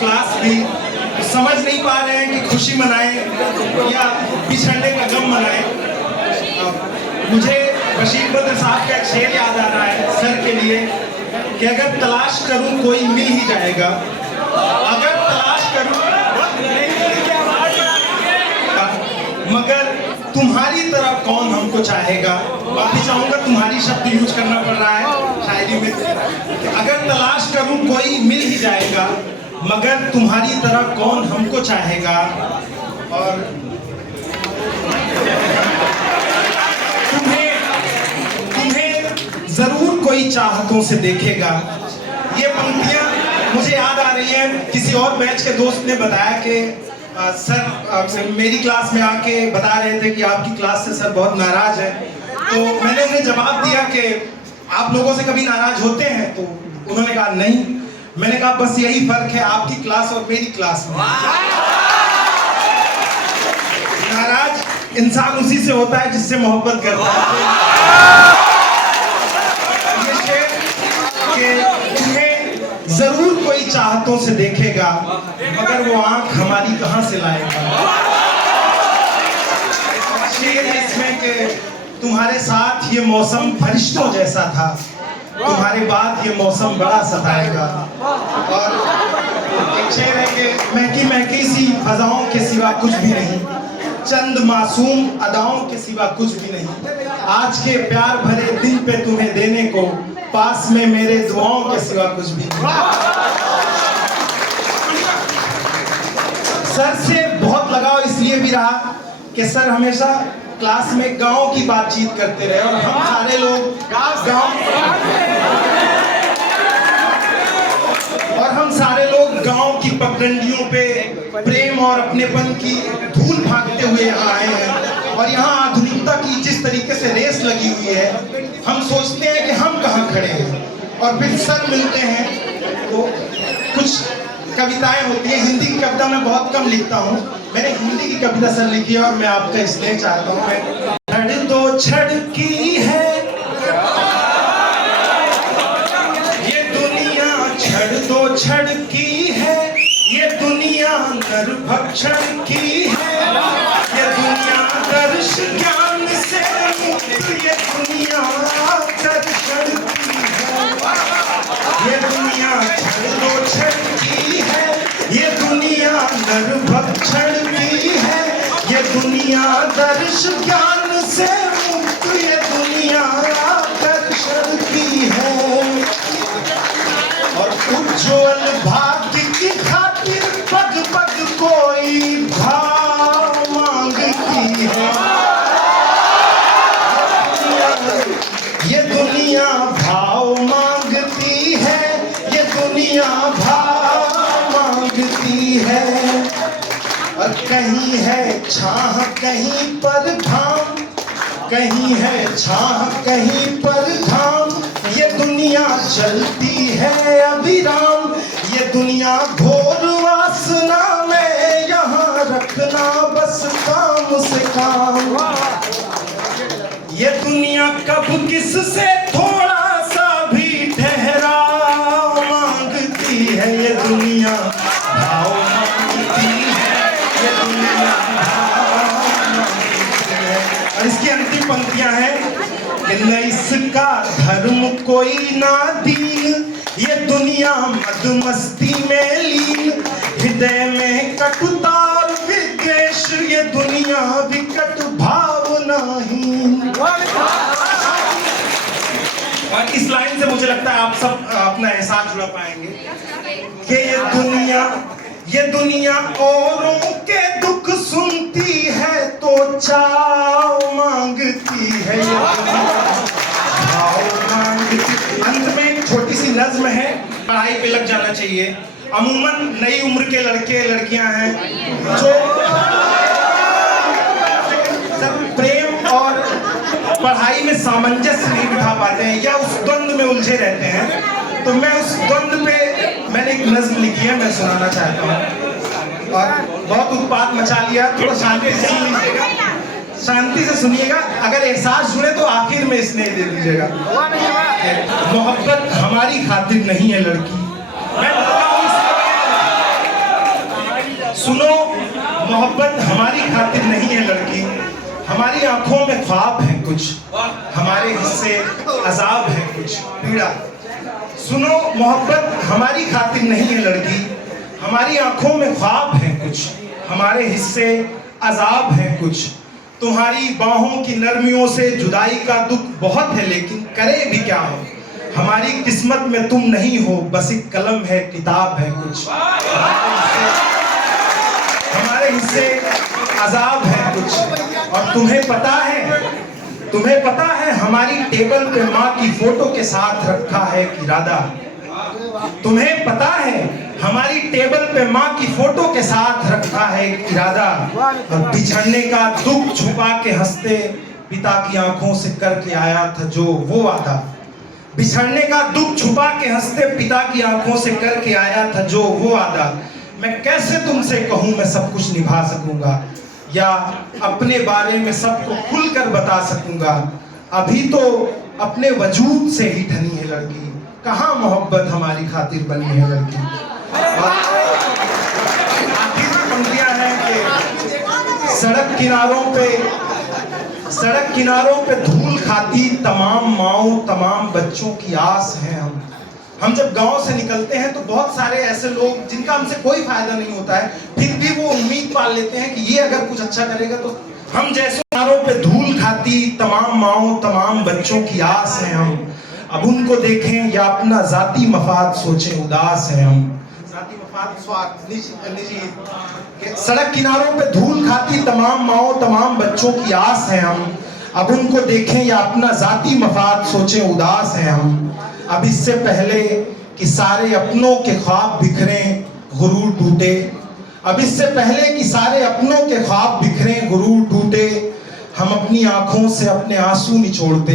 Class भी समझ नहीं पा रहे हैं कि खुशी मनाएं या पिछड़ने का गम मनाएं। मुझे बशीर बद्र साहब का एक शेर याद आ रहा है सर के लिए कि अगर तलाश करूं कोई मिल ही जाएगा, अगर तलाश करूं मगर तुम्हारी तरह कौन हमको चाहेगा। वापिस चाहूंगा, तुम्हारी शब्द यूज करना पड़ रहा है शायरी में कि अगर तलाश करूं कोई मिल ही जाएगा, मगर तुम्हारी तरह कौन हमको चाहेगा। और तुम्हें जरूर कोई चाहतों से देखेगा। ये पंक्तियां मुझे याद आ रही हैं, किसी और बैच के दोस्त ने बताया कि सर मेरी क्लास में आके बता रहे थे कि आपकी क्लास से सर बहुत नाराज है। तो मैंने उन्हें जवाब दिया कि आप लोगों से कभी नाराज होते हैं? तो उन्होंने कहा नहीं। मैंने कहा बस यही फर्क है आपकी क्लास और मेरी क्लास में। नाराज इंसान उसी से होता है जिससे मोहब्बत करता है। जरूर कोई चाहतों से देखेगा, मगर वो आंख हमारी कहां से लाएगा। शेर है इसमें कि तुम्हारे साथ ये मौसम फरिश्तों जैसा था, तुम्हारे बाद ये मौसम बड़ा सताएगा। और एक शेर है कि महकी महकी सी फजाओं के सिवा कुछ भी नहीं, चंद मासूम अदाओं के सिवा कुछ भी नहीं, आज के प्यार भरे दिल पे तुम्हें देने को पास में मेरे दुआओं के सिवा कुछ भी नहीं। सर से बहुत लगाव इसलिए भी रहा कि सर हमेशा क्लास में गांव की बातचीत करते रहे और हम सारे लोग गांव की पगडंडियों पे प्रेम और अपनेपन की धूल भागते हुए यहाँ आए हैं। और यहाँ आधुनिकता की जिस तरीके से रेस लगी हुई है, हम सोचते हैं कि हम कहाँ खड़े हैं। और फिर सर मिलते हैं तो कुछ कविताएं होती हैं। हिंदी की कविता मैं बहुत कम लिखता हूँ, मैंने हिंदी की कविता सर लिखी है और मैं आपका इसलिए चाहता हूँ। मैं छड़ दो छड़ की है ये दुनिया, छड़ दो छड़ की है ये दुनिया, नरभक्षण की है ये दुनिया, दर्श ज्ञान से ये दुनिया दर्शन की है ये दुनिया, छड़ दो छड़ की है ये दुनिया, नरभक्षण की है ये दुनिया, दर्श ज्ञान से मुक्त ये दुनिया दर्शन की है। और उज्ज्वल भाग्य की खातिर पग पग कोई भाव मांगती है ये दुनिया, भाव मांगती है ये दुनिया, भाव मांगती है। और कहीं है छाह कहीं पर घाम, कहीं है छाह कहीं पर घाम, ये दुनिया चलती है अविराम ये दुनिया, घोर वासना में यहाँ रखना बस काम से काम। ये दुनिया कब किससे थोड़ा सा भी ठहराव मांगती है ये दुनिया, भाव मांगती है ये दुनिया, भाव मांगती है। और इसकी अंतिम पंक्तियां हैं कि न इसका धर्म कोई ना दीन, ये दुनिया मद मस्ती में लीन, हृदय में कटुता और विद्वेष ये दुनिया विकट भावनाहीन। और इस लाइन से मुझे लगता है आप सब अपना एहसास जुड़ा पाएंगे कि ये दुनिया औरों के दुख सुनती है तो चाव मांगती है ये दुनिया, भाव मांगती। अंत में एक छोटी सी नज्म है, पढ़ाई पे लग जाना चाहिए। अमूमन नई उम्र के लड़के लड़कियां हैं जो प्रेम और पढ़ाई में सामंजस्य नहीं बिठा पाते हैं या उस द्वंद में उलझे रहते हैं। तो मैं उस द्वंद पे मैंने एक नज्म लिखी है, मैं सुनाना चाहता हूँ। और बहुत उत्पात मचा लिया, थोड़ा शांति से सुन लीजिएगा, शांति से सुनिएगा। अगर एहसास जुड़े तो आखिर में स्नेह दे दीजिएगा। मोहब्बत हमारी खातिर नहीं है लड़की, मैं बताता हूँ सुनो, मोहब्बत हमारी खातिर नहीं है लड़की, हमारी आंखों में ख्वाब है कुछ, हमारे हिस्से अजाब है कुछ पीड़ा। सुनो, मोहब्बत हमारी खातिर नहीं है लड़की, हमारी आंखों में ख्वाब है कुछ, हमारे हिस्से अजाब है कुछ। तुम्हारी बाहों की नरमियों से जुदाई का दुख बहुत है, लेकिन करे भी क्या हो, हमारी किस्मत में तुम नहीं हो, बस एक कलम है किताब है कुछ, हमारे हिस्से अजाब है कुछ। और तुम्हें पता है हमारी टेबल पे माँ की फोटो के साथ रखा है इरादा। तुम्हें पता है हमारी टेबल पे माँ की फोटो के साथ रखा है इरादा। और बिछड़ने का दुख छुपा के हंसते पिता की आंखों से करके आया था जो वो वादा। बिछड़ने का दुख छुपा के हंसते पिता की आंखों से करके आया था जो वो वादा। मैं कैसे तुमसे कहूँ मैं सब कुछ निभा सकूंगा, या अपने बारे में सबको खुलकर बता सकूंगा। अभी तो अपने वजूद से ही ठनी है लड़की, कहाँ मोहब्बत हमारी खातिर बनी है लड़की। आखिर पंक्तियां हैं कि सड़क किनारों पे धूल खाती तमाम माओ तमाम बच्चों की आस है हम जब गांव से निकलते हैं तो बहुत सारे ऐसे लोग जिनका हमसे कोई फायदा नहीं होता है, फिर भी वो उम्मीद पाल लेते हैं कि ये अगर कुछ अच्छा करेगा तो हम जैसे किनारों पे धूल खाती तमाम माओ तमाम बच्चों की आस है हम। अब उनको देखें या अपना जाती मफाद सोचें, उदास है हम। जाती मफाद स्वार्थ निजी। सड़क किनारों पे धूल खाती तमाम माओ तमाम बच्चों की आस है हम। अब उनको देखें या अपना जाती मफाद सोचें, उदास है हम। अब इससे पहले कि सारे अपनों के ख्वाब बिखरें गुरूर टूटे, अब इससे पहले कि सारे अपनों के ख्वाब बिखरें गुरूर टूटे, हम अपनी आंखों से अपने आंसू निचोड़ते